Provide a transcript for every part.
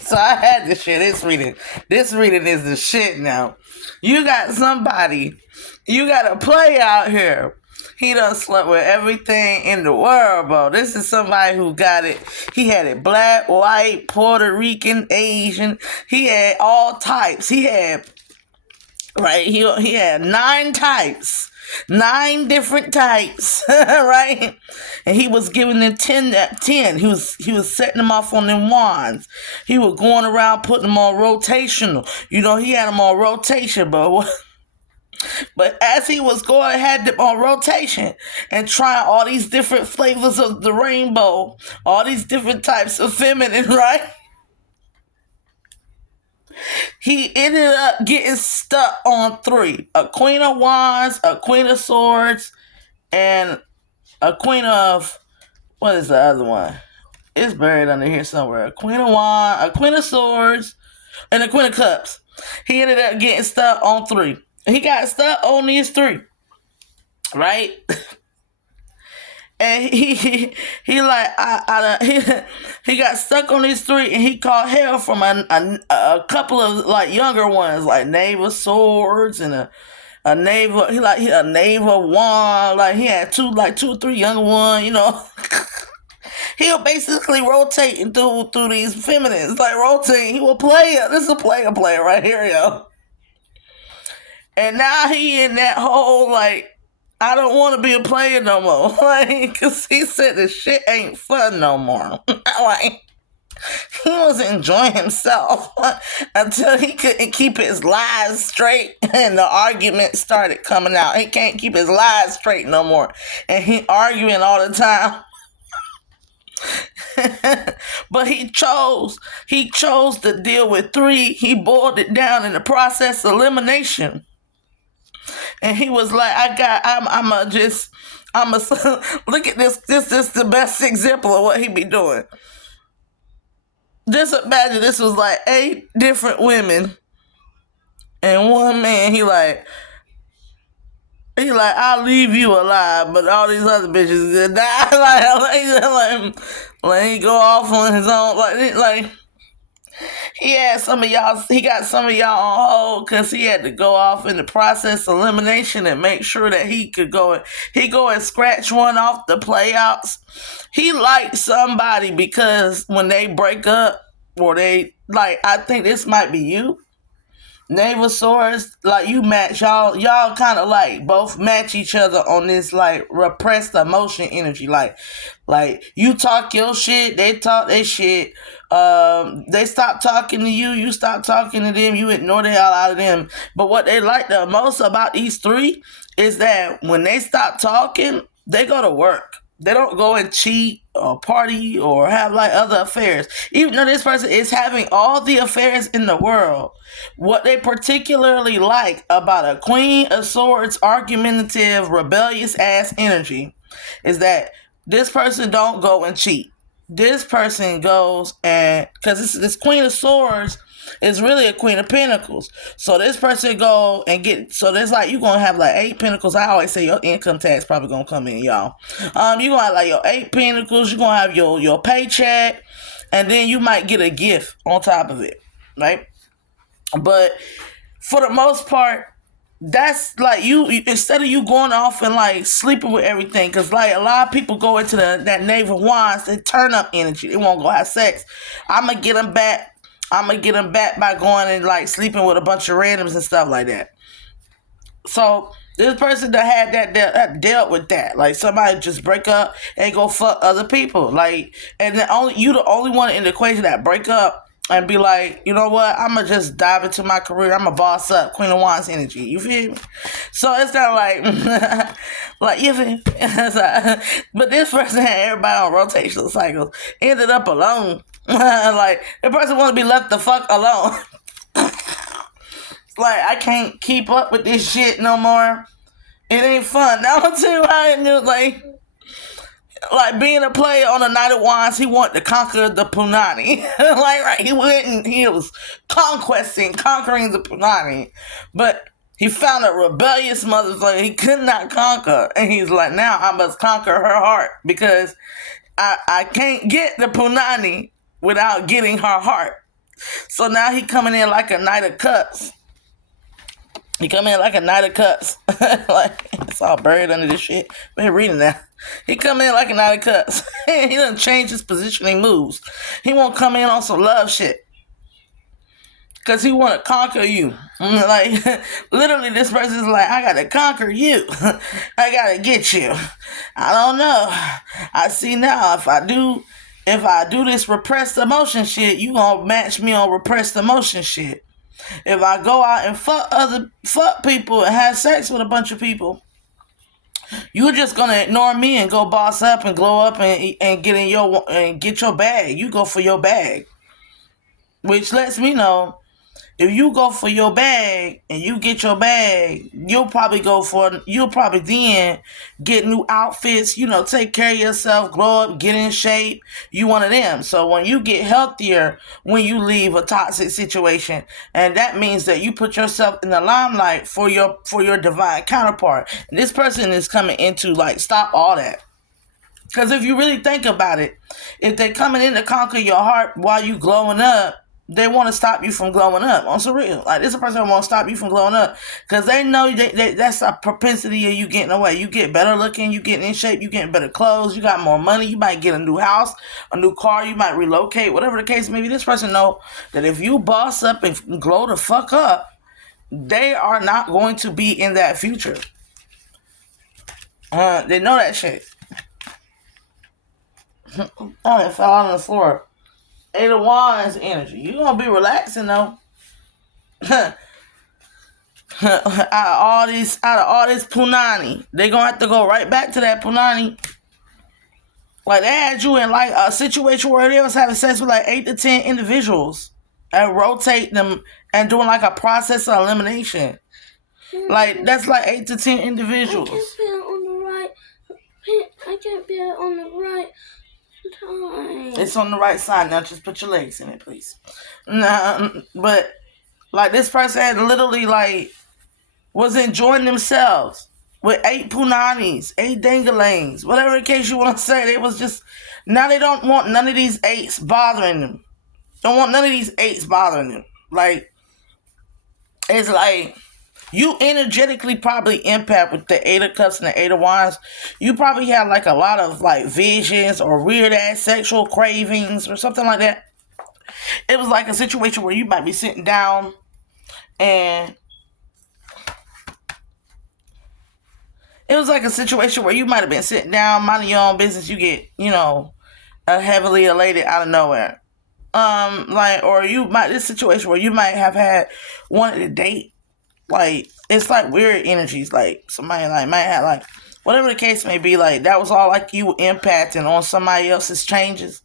So I had to share this reading. This reading is the shit now. You got somebody, you got a play out here. He done slept with everything in the world, bro. This is somebody who got it. He had it black, white, Puerto Rican, Asian. He had all types. He had, right, he had 9 types. 9 different types, right? And he was giving them 10. He was setting them off on them wands. He was going around putting them on rotational. He had them on rotation, but as he was going, had them on rotation and trying all these different flavors of the rainbow, all these different types of feminine, right? He ended up getting stuck on 3: a Queen of Wands, a Queen of Swords, and a Queen of, what is the other one? It's buried under here somewhere. A Queen of Wands, a Queen of Swords, and a Queen of Cups. He ended up getting stuck on 3. He got stuck on these 3, right? And he like he got stuck on these 3, and he caught hell from a couple of like younger ones, like Knave of Swords and a Knave of, a Knave of Wand. Like he had two or three younger ones. He'll basically rotating through these feminines, like rotating. He will play it. This is a player right here, yo. And now he in that whole like, I don't want to be a player no more. Like, cause he said the shit ain't fun no more. Like, he was enjoying himself until he couldn't keep his lies straight, and the argument started coming out. He can't keep his lies straight no more, and he arguing all the time. But he chose to deal with 3. He boiled it down in the process of elimination. And he was like, I'm a look at this. This is the best example of what he be doing. Just imagine this was like 8 different women and one man. He like, I'll leave you alive, but all these other bitches gonna die. Like he go off on his own. Like he got some of y'all on hold because he had to go off in the process of elimination and make sure that he could go and scratch one off the playouts. He liked somebody because when they break up, or they like, I think this might be you, Knave of Swords, like you match y'all kind of like both match each other on this like repressed emotion energy. Like you talk your shit, they talk their shit. They stop talking to you, you stop talking to them, you ignore the hell out of them. But what they like the most about these 3 is that when they stop talking, they go to work. They don't go and cheat or party or have like other affairs. Even though this person is having all the affairs in the world, what they particularly like about a Queen of Swords argumentative, rebellious ass energy is that this person don't go and cheat. This person goes and, because this Queen of Swords is really a Queen of Pentacles. So this person go and get, so there's like, you're going to have like 8 Pentacles. I always say your income tax probably going to come in, y'all. You're going to have like your 8 Pentacles. You're going to have your paycheck. And then you might get a gift on top of it, right? But for the most part, that's like you instead of you going off and like sleeping with everything, because like a lot of people go into that Knave of Wands, they turn up energy, they won't go have sex. I'm gonna get them back by going and like sleeping with a bunch of randoms and stuff like that. So this person that had that dealt with that, like somebody just break up and go fuck other people, like, and the only one in the equation that break up and be like, you know what, I'm gonna just dive into my career, I'm gonna boss up, Queen of Wands energy, you feel me? So it's not like like, you feel me? But this person had everybody on rotational cycles, ended up alone. Like the person want to be left the fuck alone. Like, I can't keep up with this shit no more. It ain't fun. Now I'll tell you how it knew, like being a player on the Knight of Wands, he wanted to conquer the Punani. He was conquering the Punani. But he found a rebellious motherfucker he could not conquer. And he's like, now I must conquer her heart, because I can't get the Punani without getting her heart. So now he coming in like a knight of cups. He come in like a knight of cups. Like, it's all buried under this shit. Been reading that. He come in like a knight of cups. He doesn't change his positioning moves. He won't come in on some love shit. Cause he want to conquer you. Like, literally, this person is like, I gotta conquer you. I gotta get you. I don't know. I see now if I do this repressed emotion shit, you gonna match me on repressed emotion shit. If I go out and fuck people and have sex with a bunch of people, you're just gonna ignore me and go boss up and glow up and get your bag. You go for your bag, which lets me know if you go for your bag and you get your bag, you'll probably then get new outfits, take care of yourself, grow up, get in shape. You one of them. So when you get healthier, when you leave a toxic situation, and that means that you put yourself in the limelight for your divine counterpart. And this person is coming into like, stop all that. Because if you really think about it, if they're coming in to conquer your heart while you glowing up, they want to stop you from glowing up. On surreal. Like, this is a person that want to stop you from glowing up. Because they know that's a propensity of you getting away. You get better looking, you getting in shape, you getting better clothes, you got more money, you might get a new house, a new car, you might relocate, whatever the case may be. This person know that if you boss up and glow the fuck up, they are not going to be in that future. They know that shit. Oh, it fell on the floor. Eight of Wands energy. You gonna be relaxing though. out of all this punani, they gonna have to go right back to that punani. Like, they had you in like a situation where they was having sex with like 8 to 10 individuals and rotate them and doing like a process of elimination. Like, that's like 8 to 10 individuals. I can't be on the right time. It's on the right side now. Just put your legs in it, please. Nah, but like, this person had literally like was enjoying themselves with 8 punanis, 8 dangalings, whatever the case you want to say. They was just, now they don't want none of these 8s bothering them. Don't want none of these 8s bothering them. Like, it's like, you energetically probably impact with the 8 of Cups and the 8 of Wands. You probably have like a lot of like visions or weird ass sexual cravings or something like that. It was like a situation where you might be sitting down and it was like a situation where you might have been sitting down, minding your own business. You get, heavily elated out of nowhere. This situation where you might have had wanted to date. Like, it's like weird energies. Like, somebody like might have like, whatever the case may be, like, that was all like you impacting on somebody else's changes.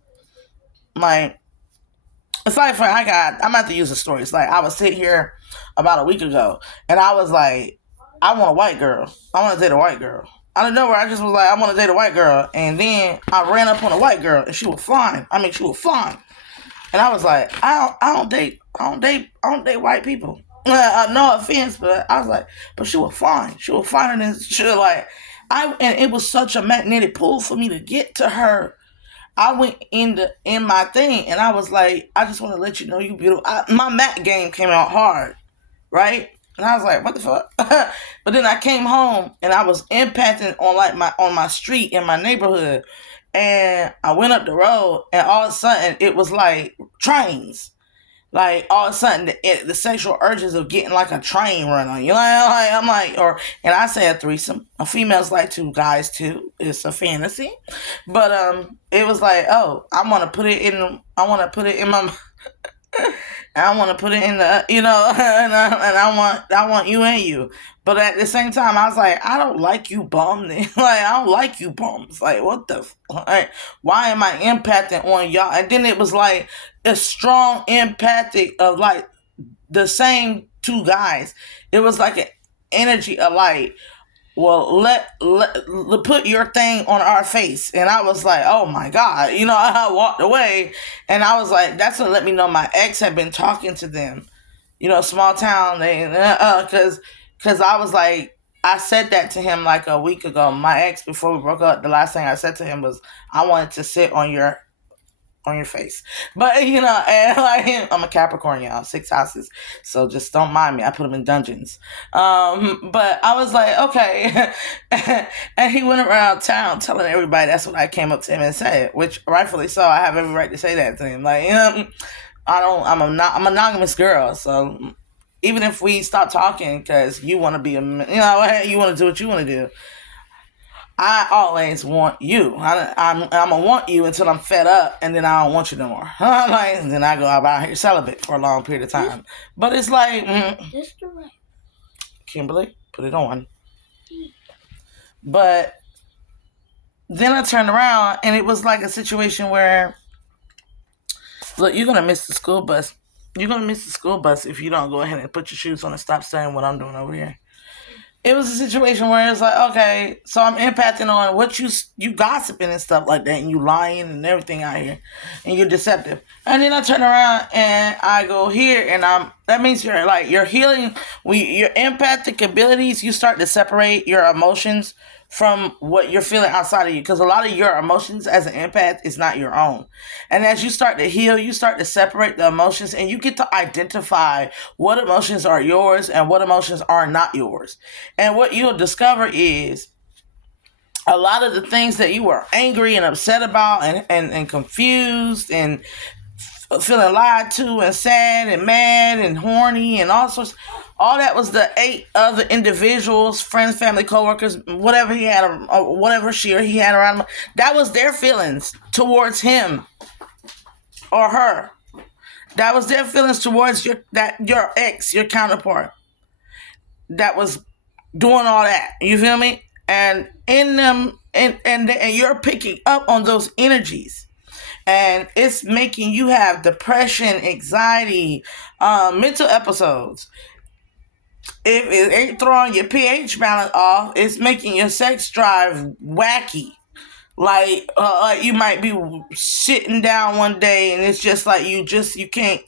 Like, it's like, I'm gonna have to use a story. It's like, I was sitting here about a week ago and I was like, I want a white girl. I want to date a white girl. Out of nowhere, I just was like, I want to date a white girl. And then I ran up on a white girl and she was fine. She was fine. And I was like, I don't date white people. No offense, but I was like, but she was fine. She was finer than she was like. And it was such a magnetic pull for me to get to her. I went in my thing and I was like, I just want to let you know you beautiful. My mat game came out hard, right? And I was like, what the fuck? But then I came home and I was impacting on my street in my neighborhood. And I went up the road and all of a sudden it was like trains. Like, all of a sudden the sexual urges of getting like a train run on you. And I say a threesome. A female's like 2 guys too. It's a fantasy. But it was like, oh, I want to put it in my I want to put it in the, and I want you and you. But at the same time, I was like, I don't like you bums. Like, I don't like you bums. Like, what the, like, why am I impacting on y'all? And then it was like a strong empathic of like the same 2 guys. It was like an energy of like, well, let put your thing on our face. And I was like, oh my God, I walked away and I was like, that's what let me know my ex had been talking to them, small town. Cause I was like, I said that to him like a week ago. My ex, before we broke up, the last thing I said to him was, I wanted to sit on your on your face. But and like I'm a Capricorn, y'all, 6 houses, so just don't mind me. I put them in dungeons. But I was like, okay, and he went around town telling everybody that's what I came up to him and said, which rightfully so. I have every right to say that to him. Like, I don't. I'm a monogamous girl, so even if we stop talking because you want to be you want to do what you want to do, I always want you. I'm gonna want you until I'm fed up, and then I don't want you no more. Like, and then I go out here celibate for a long period of time. But it's like, Just the right. Kimberly, put it on. But then I turned around, and it was like a situation where, look, you're gonna miss the school bus. You're gonna miss the school bus if you don't go ahead and put your shoes on and stop saying what I'm doing over here. It was a situation where it's like, okay, so I'm impacting on what you gossiping and stuff like that, and you lying and everything out here, and you're deceptive. And then I turn around and I go here, and that means you're healing. Your empathic abilities, you start to separate your emotions from what you're feeling outside of you, because a lot of your emotions as an empath is not your own. And as you start to heal, you start to separate the emotions, and you get to identify what emotions are yours and what emotions are not yours. And what you'll discover is a lot of the things that you were angry and upset about and confused and feeling lied to and sad and mad and horny and all that was the 8 other individuals, friends, family, coworkers, whatever he had, or whatever she or he had around him. That was their feelings towards him or her. That was their feelings towards your ex, your counterpart. That was doing all that. You feel me? And in them, and you're picking up on those energies, and it's making you have depression, anxiety, mental episodes. If it ain't throwing your pH balance off, it's making your sex drive wacky. Like you might be sitting down one day and it's just like you can't.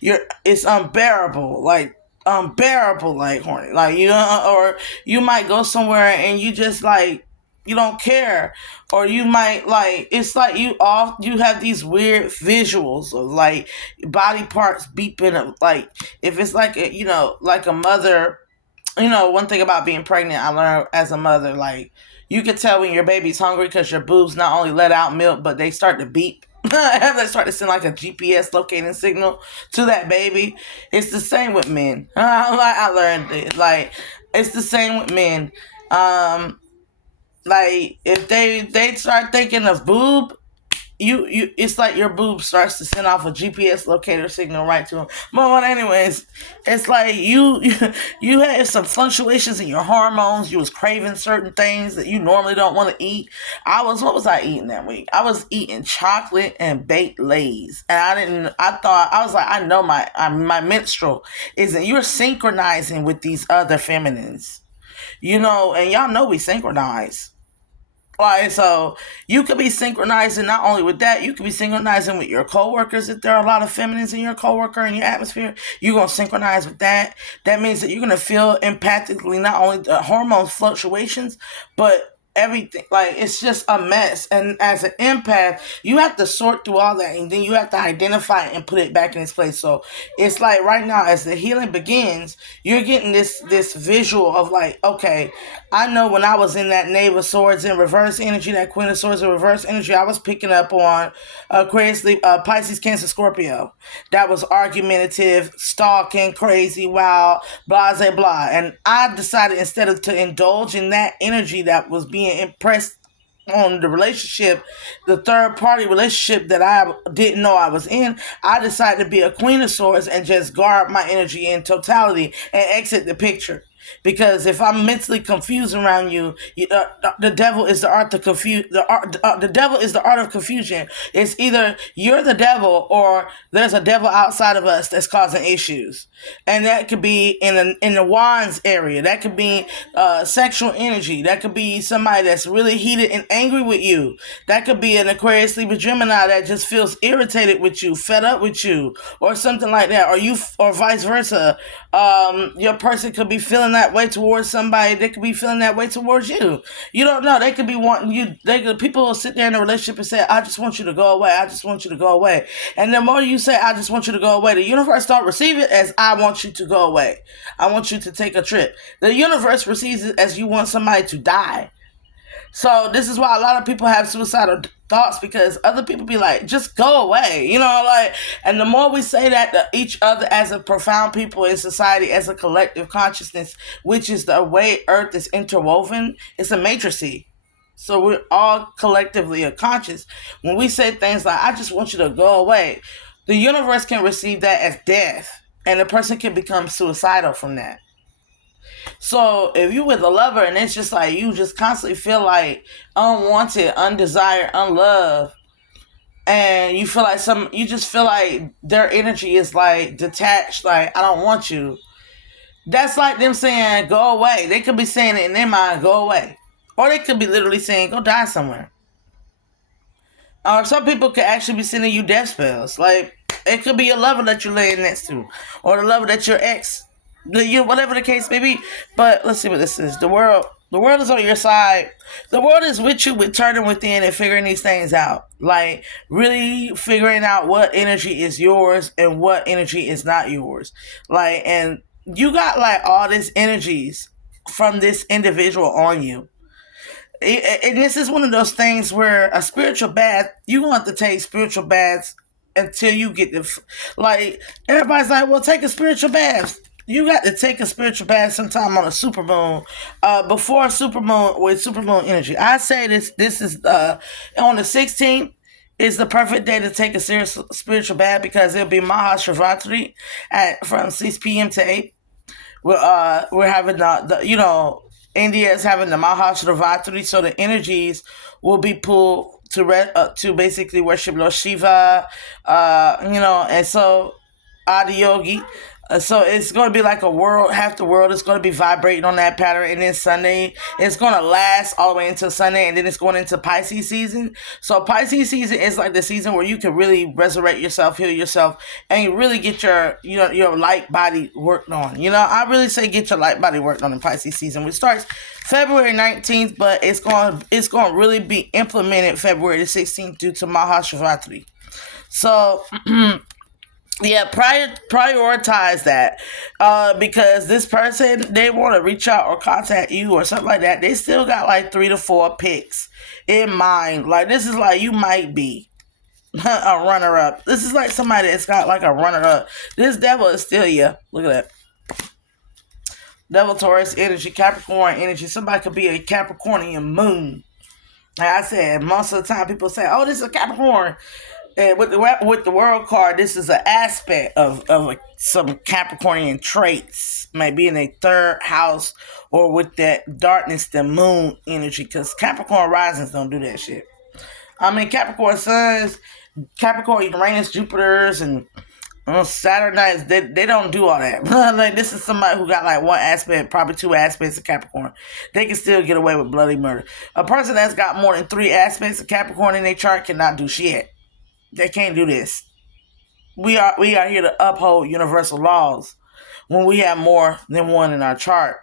It's unbearable. Like unbearable, like horny. Like or you might go somewhere and you just like you don't care, or you might like it's like you have these weird visuals of like body parts beeping, like if it's like like a mother. One thing about being pregnant, I learned as a mother, like you can tell when your baby's hungry because your boobs not only let out milk, but they start to beep. They start to send like a GPS locating signal to that baby. It's the same with men. I learned it. Like it's the same with men. Like if they start thinking of boob, you it's like your boob starts to send off a GPS locator signal right to them. But anyways, it's like you had some fluctuations in your hormones. You was craving certain things that you normally don't want to eat. What was I eating that week? I was eating chocolate and baked lays, and I was like, I know my menstrual isn't. You're synchronizing with these other feminines, and y'all know we synchronize. Like, so you could be synchronizing not only with that, you could be synchronizing with your coworkers. If there are a lot of feminines in your coworker in your atmosphere, you're gonna synchronize with that. That means that you're gonna feel empathically not only the hormone fluctuations, but everything. Like it's just a mess. And as an empath, you have to sort through all that, and then you have to identify it and put it back in its place. So it's like right now, as the healing begins, you're getting this visual of like, okay, I know when I was in that Knave of Swords in reverse energy, that Queen of Swords in reverse energy, I was picking up on Aquarius, Pisces, Cancer, Scorpio. That was argumentative, stalking, crazy, wild, blah, blah, blah. And I decided instead of to indulge in that energy that was being impressed on the relationship, the third party relationship that I didn't know I was in, I decided to be a Queen of Swords and just guard my energy in totality and exit the picture. Because if I'm mentally confused around the devil is the art to confuse. The devil is the art of confusion. It's either you're the devil or there's a devil outside of us that's causing issues, and that could be in the wands area. That could be sexual energy. That could be somebody that's really heated and angry with you. That could be an Aquarius, Libra, Gemini that just feels irritated with you, fed up with you, or something like that. Or vice versa. Your person could be feeling feeling that way towards somebody, they could be feeling that way towards you. You don't know. They could be wanting you. People will sit there in a relationship and say, "I just want you to go away. I just want you to go away." And the more you say, "I just want you to go away," the universe don't receive it as, "I want you to go away. I want you to take a trip." The universe receives it as, you want somebody to die. So this is why a lot of people have suicidal thoughts, because other people be like, "Just go away," like. And the more we say that to each other as a profound people in society, as a collective consciousness, which is the way Earth is interwoven, it's a matricy. So we're all collectively conscious. When we say things like, "I just want you to go away," the universe can receive that as death, and the person can become suicidal from that. So if you with a lover and it's just like you just constantly feel like unwanted, undesired, unloved, and you feel like you just feel like their energy is like detached, like, "I don't want you." That's like them saying, "Go away." They could be saying it in their mind, "Go away," or they could be literally saying, "Go die somewhere." Or some people could actually be sending you death spells. Like, it could be your lover that you're laying next to, or the lover that your ex, whatever the case may be. But let's see what this is. The world is on your side. The world is with you, with turning within and figuring these things out. Like, really figuring out what energy is yours and what energy is not yours. Like, and you got like all these energies from this individual on you. And this is one of those things where a spiritual bath, you want to take spiritual baths until you get like, everybody's like, "Well, take a spiritual bath." You got to take a spiritual bath sometime on a super moon, before a super moon, with super moon energy. I say this is on the 16th is the perfect day to take a serious spiritual bath, because it'll be Mahashivratri from 6 p.m. to 8. We're having India is having the Mahashivratri, so the energies will be pulled to basically worship Lord Shiva, and so Adiyogi. So it's going to be like a world, half the world is going to be vibrating on that pattern. And then Sunday, it's going to last all the way until Sunday, and then it's going into Pisces season. So Pisces season is like the season where you can really resurrect yourself, heal yourself, and you really get your light body worked on. I really say get your light body worked on in Pisces season, which starts February 19th, but it's going to really be implemented February the 16th due to Mahashivratri. So yeah, prioritize that, because this person, they want to reach out or contact you or something like that. They still got like 3 to 4 picks in mind. Like, this is like you might be a runner up. This is like somebody that's got like a runner up. This devil is still you. Look at that. Devil, Taurus energy, Capricorn energy. Somebody could be a Capricornian moon. Like I said, most of the time people say, "Oh, this is a Capricorn." And with the world card, this is an aspect of some Capricornian traits, maybe in a third house, or with that darkness, the moon energy, because Capricorn risings don't do that shit. I mean, Capricorn suns, Capricorn Uranus, Jupiters, and Saturnites, they don't do all that. Like, this is somebody who got like one aspect, probably 2 aspects of Capricorn. They can still get away with bloody murder. A person that's got more than 3 aspects of Capricorn in their chart cannot do shit. They can't do this. We are here to uphold universal laws when we have more than one in our chart.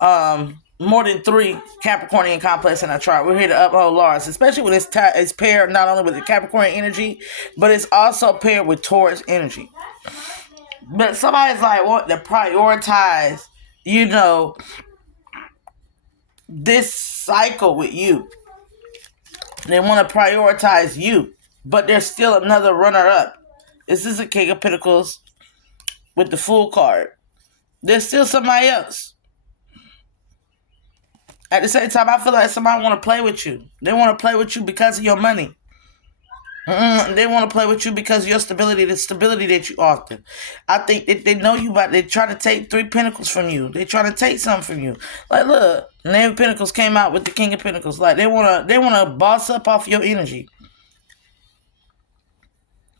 More than 3 Capricornian complex in our chart. We're here to uphold laws, especially when it's paired not only with the Capricorn energy, but it's also paired with Taurus energy. But somebody's like, want to prioritize, this cycle with you. They want to prioritize you. But there's still another runner-up. This is a King of Pentacles with the Fool card. There's still somebody else. At the same time, I feel like somebody want to play with you. They want to play with you because of your money. They want to play with you because of your stability, the stability that you offer. I think that they know you, but they try to take 3 Pentacles from you. They try to take something from you. Like, look, Knave of Pentacles came out with the King of Pentacles. Like, they wanna boss up off your energy.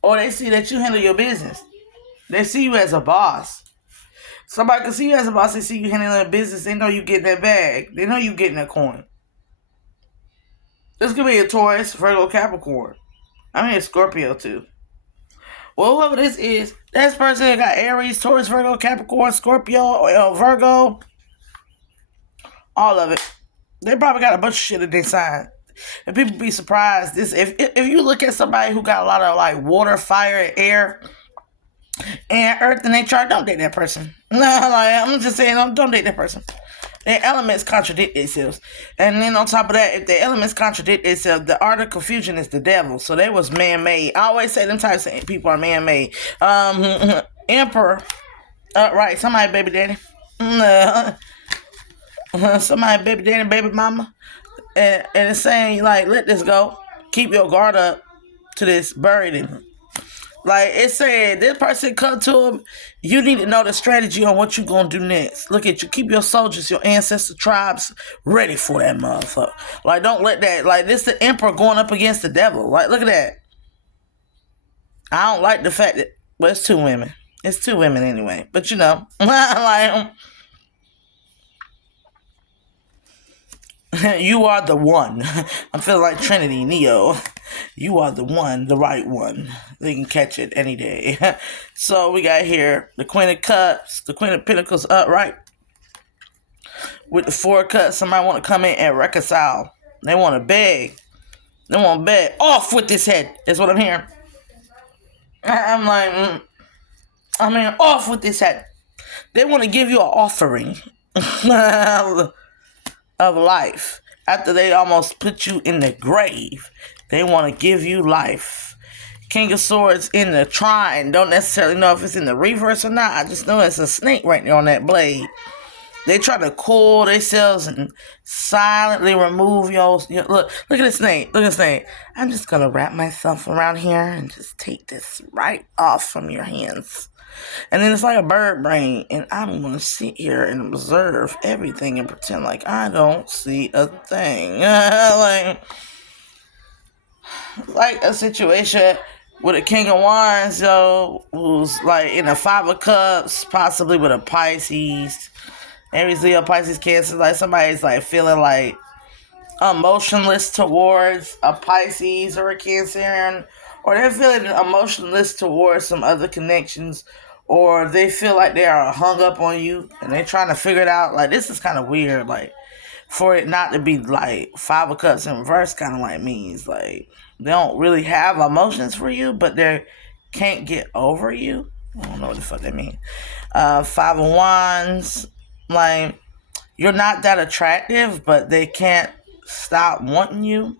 Or they see that you handle your business. They see you as a boss. Somebody can see you as a boss. They see you handling a business. They know you getting that bag. They know you getting that coin. This could be a Taurus, Virgo, Capricorn. I mean a Scorpio too. Well, whoever this is, this person got Aries, Taurus, Virgo, Capricorn, Scorpio, Virgo, all of it. They probably got a bunch of shit in their sign. And people be surprised. This if you look at somebody who got a lot of like water, fire, air, and earth in their chart, don't date that person. No, like I'm just saying, don't date that person. Their elements contradict themselves. And then on top of that, if the elements contradict themselves, the art of confusion is the devil. So they was man-made. I always say them types of people are man-made. Emperor. Right, somebody baby daddy. Somebody baby daddy, baby mama. And it's saying, like, let this go. Keep your guard up to this. Bury him. Like, it said, this person come to him, you need to know the strategy on what you going to do next. Look at you. Keep your soldiers, your ancestor tribes ready for that motherfucker. Like, don't let that, like, this the emperor going up against the devil. Like, look at that. I don't like the fact that, well, it's two women. It's two women anyway. But, you know, like, you are the one. I'm feeling like Trinity, Neo. You are the one, the right one. They can catch it any day. So we got here the Queen of Cups, the Queen of Pentacles upright. With the Four of Cups, somebody want to come in and reconcile. They want to beg. They want to beg. Off with this head, is what I'm hearing. I'm like, off with this head. They want to give you an offering of life. After they almost put you in the grave, they want to give you life. King of Swords in the trine. Don't necessarily know if it's in the reverse or not. I just know it's a snake right there on that blade. They try to coil themselves and silently remove your look at this snake. Look at this snake. I'm just going to wrap myself around here and just take this right off from your hands. And then it's like a bird brain, and I'm going to sit here and observe everything and pretend like I don't see a thing. like a situation with a King of Wands, who's like in a Five of Cups, possibly with a Pisces, Aries, Leo, Pisces, Cancer. Like somebody's like feeling like emotionless towards a Pisces or a Cancerian, or they're feeling emotionless towards some other connections, or they feel like they are hung up on you and they're trying to figure it out. Like, this is kind of weird. Like, for it not to be like Five of Cups in reverse, kind of like means like they don't really have emotions for you, but they can't get over you. I don't know what the fuck that means. Five of Wands, like, you're not that attractive, but they can't stop wanting you.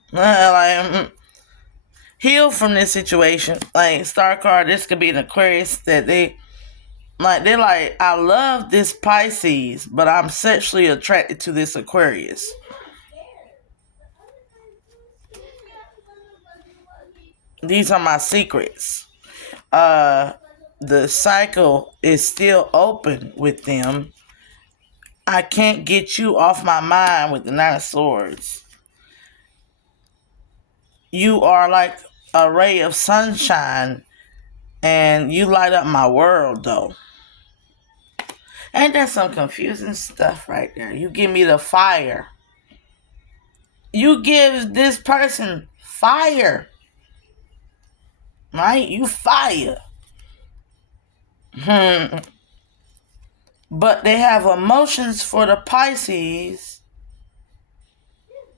Heal from this situation. Like, Star card, this could be an Aquarius that they're like, I love this Pisces, but I'm sexually attracted to this Aquarius. These are my secrets. The cycle is still open with them. I can't get you off my mind with the Nine of Swords. You are like a ray of sunshine, and you light up my world, though. Ain't that some confusing stuff right there? You give me the fire. You give this person fire. Right? You fire. But they have emotions for the Pisces,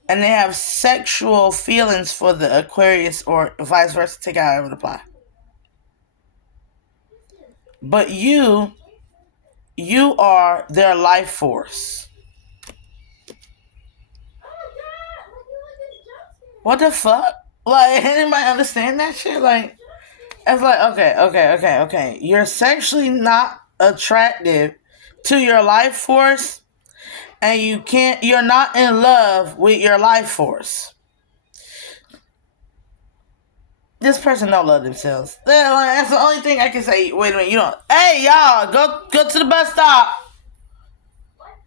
and they have sexual feelings for the Aquarius, or vice versa. Take out however to apply. But you are their life force. What the fuck? Like, anybody understand that shit? Like, it's like, okay. You're sexually not attractive to your life force, and you're not in love with your life force. This person don't love themselves. That's the only thing I can say. Wait a minute, you don't. Hey, y'all, go to the bus stop.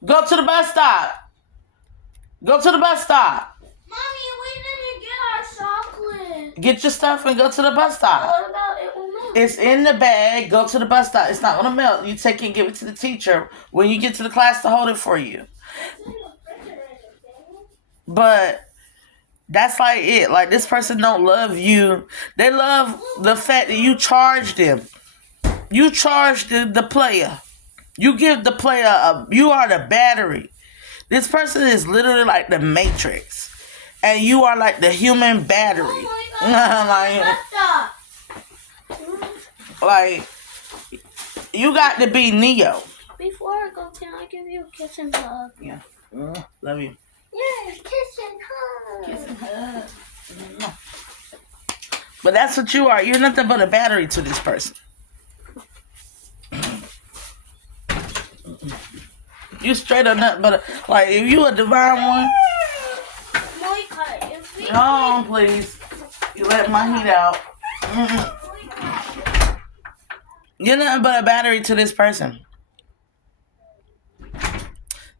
Go to the bus stop. Go to the bus stop. Mommy, we didn't get our chocolate. Get your stuff and go to the bus stop. What about it will melt? It's in the bag. Go to the bus stop. It's not going to melt. You take it and give it to the teacher when you get to the class to hold it for you. But That's like it. Like this person don't love you. They love the fact that you charge them. You charge the player. You give the player a. You are the battery. This person is literally like the Matrix, and you are like the human battery. Oh my God. like you got to be Neo. Before I go, can I give you a kiss and hug? Yeah. Love you. Yes, kiss and hug. Kiss and hug. But that's what you are. You're nothing but a battery to this person. You straight up nothing but like if you a divine one. Hold on, please. You let my heat out. You're nothing but a battery to this person.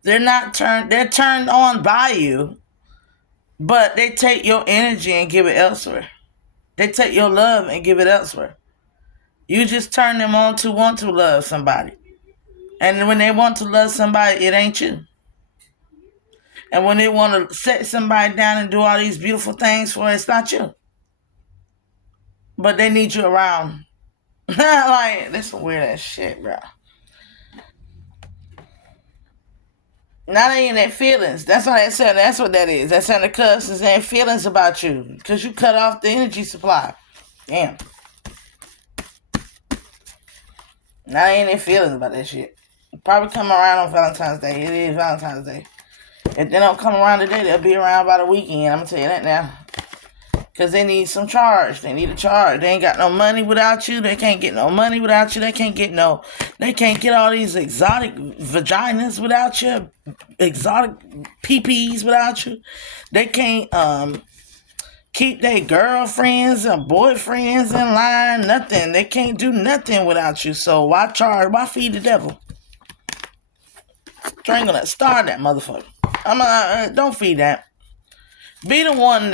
They're not turned. They're turned on by you, but they take your energy and give it elsewhere. They take your love and give it elsewhere. You just turn them on to want to love somebody. And when they want to love somebody, it ain't you. And when they want to set somebody down and do all these beautiful things for it, it's not you. But they need you around. Like, this some weird ass shit, bro. Now they in their feelings. That's what I said. That's what that is. That's in the cuss is in feelings about you. Because you cut off the energy supply. Damn. Now they in their feelings about that shit. Probably come around on Valentine's Day. It is Valentine's Day. If they don't come around today, they'll be around by the weekend. I'm going to tell you that now. Because they need some charge. They need a charge. They ain't got no money without you. They can't get no money without you. They can't get all these exotic vaginas without you. Exotic PPs without you. They can't keep their girlfriends and boyfriends in line. Nothing. They can't do nothing without you. So why charge? Why feed the devil? Strangle that. Starve that motherfucker. Don't feed that. Be the one.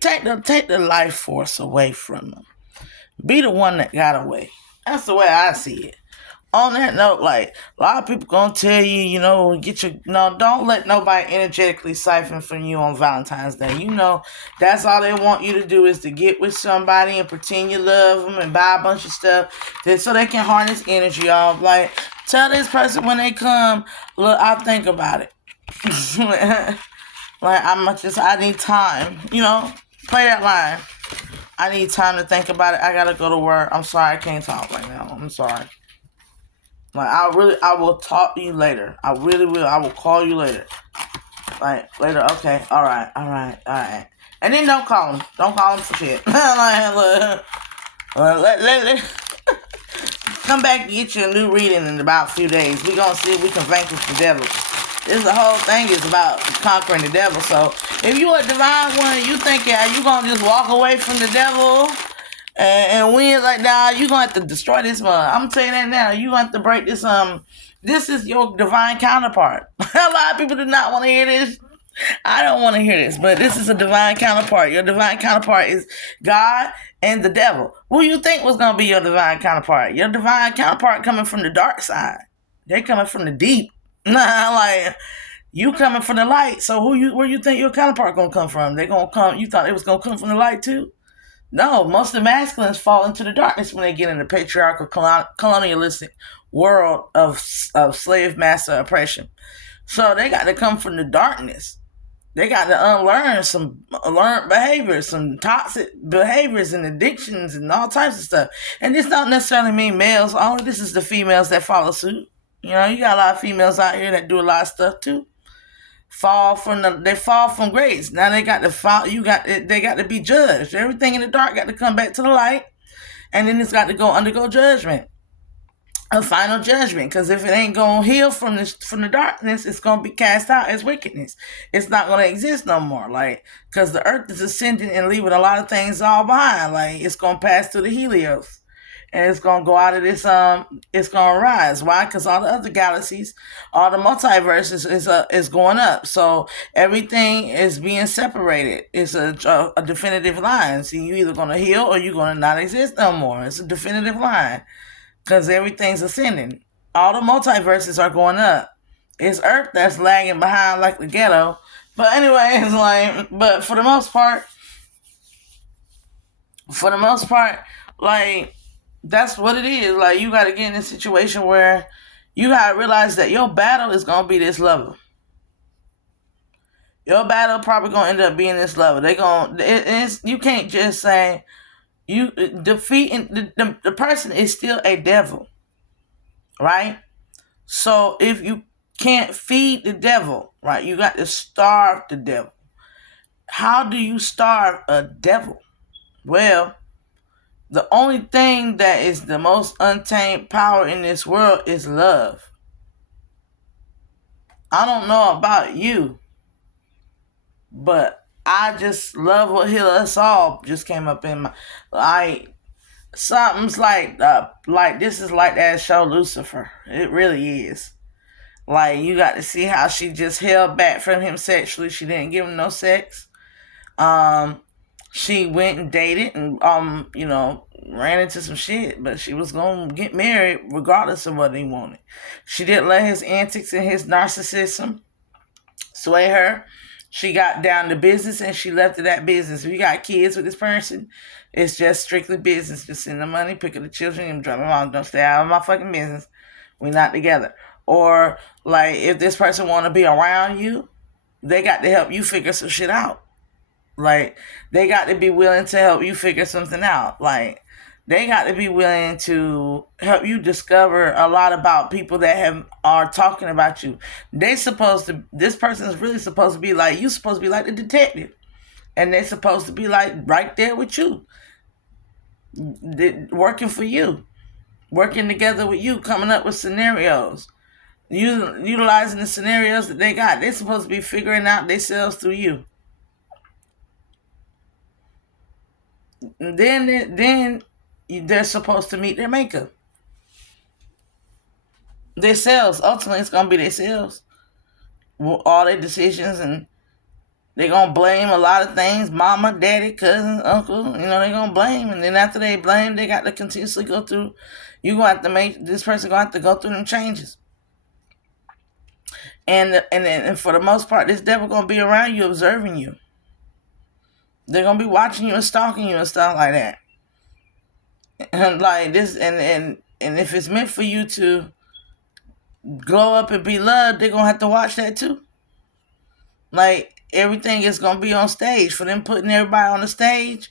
Take the life force away from them. Be the one that got away. That's the way I see it. On that note, like a lot of people gonna tell you, don't let nobody energetically siphon from you on Valentine's Day. That's all they want you to do is to get with somebody and pretend you love them and buy a bunch of stuff so they can harness energy off. Like tell this person when they come, look, I'll think about it. Like I need time, play that line. I need time to think about it. I gotta go to work. I'm sorry, I can't talk right now. I'm sorry. Like I will talk to you later. I really will. I will call you later. Like later, okay, all right. And then don't call him. Don't call him for shit. Let come back and get you a new reading in about a few days. We gonna see if we can vanquish the devil. The whole thing is about conquering the devil. So if you a divine one, you think you gonna just walk away from the devil and win like nah, you gonna have to destroy this one. I'm gonna tell you that now. You gonna have to break this. This is your divine counterpart. A lot of people do not want to hear this. I don't want to hear this, but this is a divine counterpart. Your divine counterpart is God and the devil. Who you think was gonna be your divine counterpart? Your divine counterpart coming from the dark side. They coming from the deep. Like you coming from the light. So where you think your counterpart gonna come from? They gonna come. You thought it was gonna come from the light too? No, most of the masculines fall into the darkness when they get in the patriarchal colonialistic world of slave master oppression. So they got to come from the darkness. They got to unlearn some learned behaviors, some toxic behaviors and addictions and all types of stuff. And this don't necessarily mean males. All of this is the females that follow suit. You got a lot of females out here that do a lot of stuff too. They fall from grace. Now they got to fall. They got to be judged. Everything in the dark got to come back to the light, and then it's got to undergo judgment, a final judgment. Because if it ain't gonna heal from the darkness, it's gonna be cast out as wickedness. It's not gonna exist no more. Like because the earth is ascending and leaving a lot of things all behind. Like it's gonna pass through the Helios. And it's gonna go out of this. It's gonna rise. Why? Because all the other galaxies, all the multiverses is going up. So everything is being separated. It's a definitive line. So you either gonna heal or you're gonna not exist no more. It's a definitive line because everything's ascending. All the multiverses are going up. It's Earth that's lagging behind like the ghetto But anyway, it's like, but for the most part, like that's what it is. Like you got to get in a situation where you got to realize that your battle is gonna be this level. Your battle probably gonna end up being this level. They gonna it's you can't just say you defeating the person is still a devil, right? So if you can't feed the devil, right, you got to starve the devil. How do you starve a devil? Well, the only thing that is the most untamed power in this world is love. I don't know about you, but I just love what heal us all just came up in my like something's like this is like that show Lucifer. It really is. Like you got to see how she just held back from him sexually. She didn't give him no sex. Um, she went and dated and ran into some shit, but she was gonna get married regardless of what he wanted. She didn't let his antics and his narcissism sway her. She got down to business and she left it at business. If you got kids with this person, it's just strictly business. Just send the money, pick up the children, and drop them off. Don't stay out of my fucking business. We're not together. Or like if this person want to be around you, they got to help you figure some shit out. Like they got to be willing to help you figure something out. Like they got to be willing to help you discover a lot about people that are talking about you. This person is really supposed to be like you supposed to be like the detective. And they're supposed to be like right there with you. Working for you. Working together with you, coming up with scenarios. Utilizing the scenarios that they got. They're supposed to be figuring out themselves through you. And then they're supposed to meet their maker. Themselves. Ultimately, it's gonna be themselves. All their decisions, and they're gonna blame a lot of things. Mama, daddy, cousin, uncle. They're gonna blame, and then after they blame, they got to continuously go through. You gonna have to make this person gonna have to go through them changes. And for the most part, this devil gonna be around you, observing you. They're gonna be watching you and stalking you and stuff like that. And like this, and if it's meant for you to glow up and be loved, they're gonna have to watch that too. Like everything is gonna be on stage for them putting everybody on the stage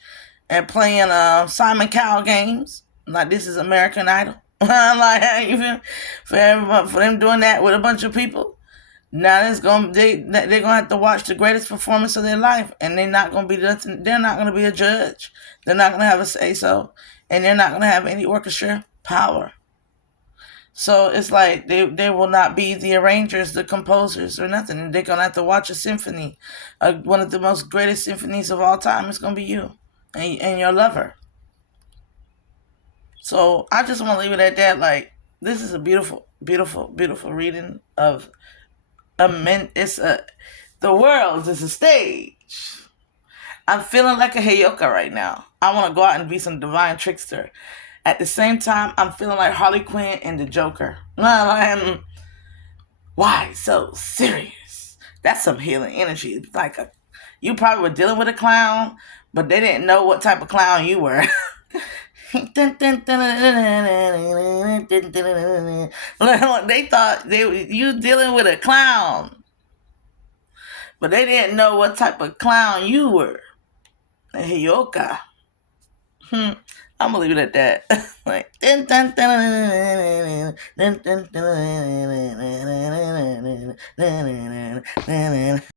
and playing Simon Cowell games. Like this is American Idol. Like you feel for everybody, for them doing that with a bunch of people. Now they're gonna have to watch the greatest performance of their life, and they're not gonna be nothing. They're not gonna be a judge. They're not gonna have a say so, and they're not gonna have any orchestra power. So it's like they will not be the arrangers, the composers, or nothing. They're gonna have to watch a symphony, one of the most greatest symphonies of all time. It's gonna be you and your lover. So I just want to leave it at that. Like this is a beautiful, beautiful, beautiful reading of the world is a stage. I'm feeling like a Heyoka right now. I want to go out and be some divine trickster. At the same time, I'm feeling like Harley Quinn and the Joker. Why so serious? That's some healing energy. It's like you probably were dealing with a clown, but they didn't know what type of clown you were. They thought you dealing with a clown, but they didn't know what type of clown you were. Heyoka. I'm gonna leave it at that. Like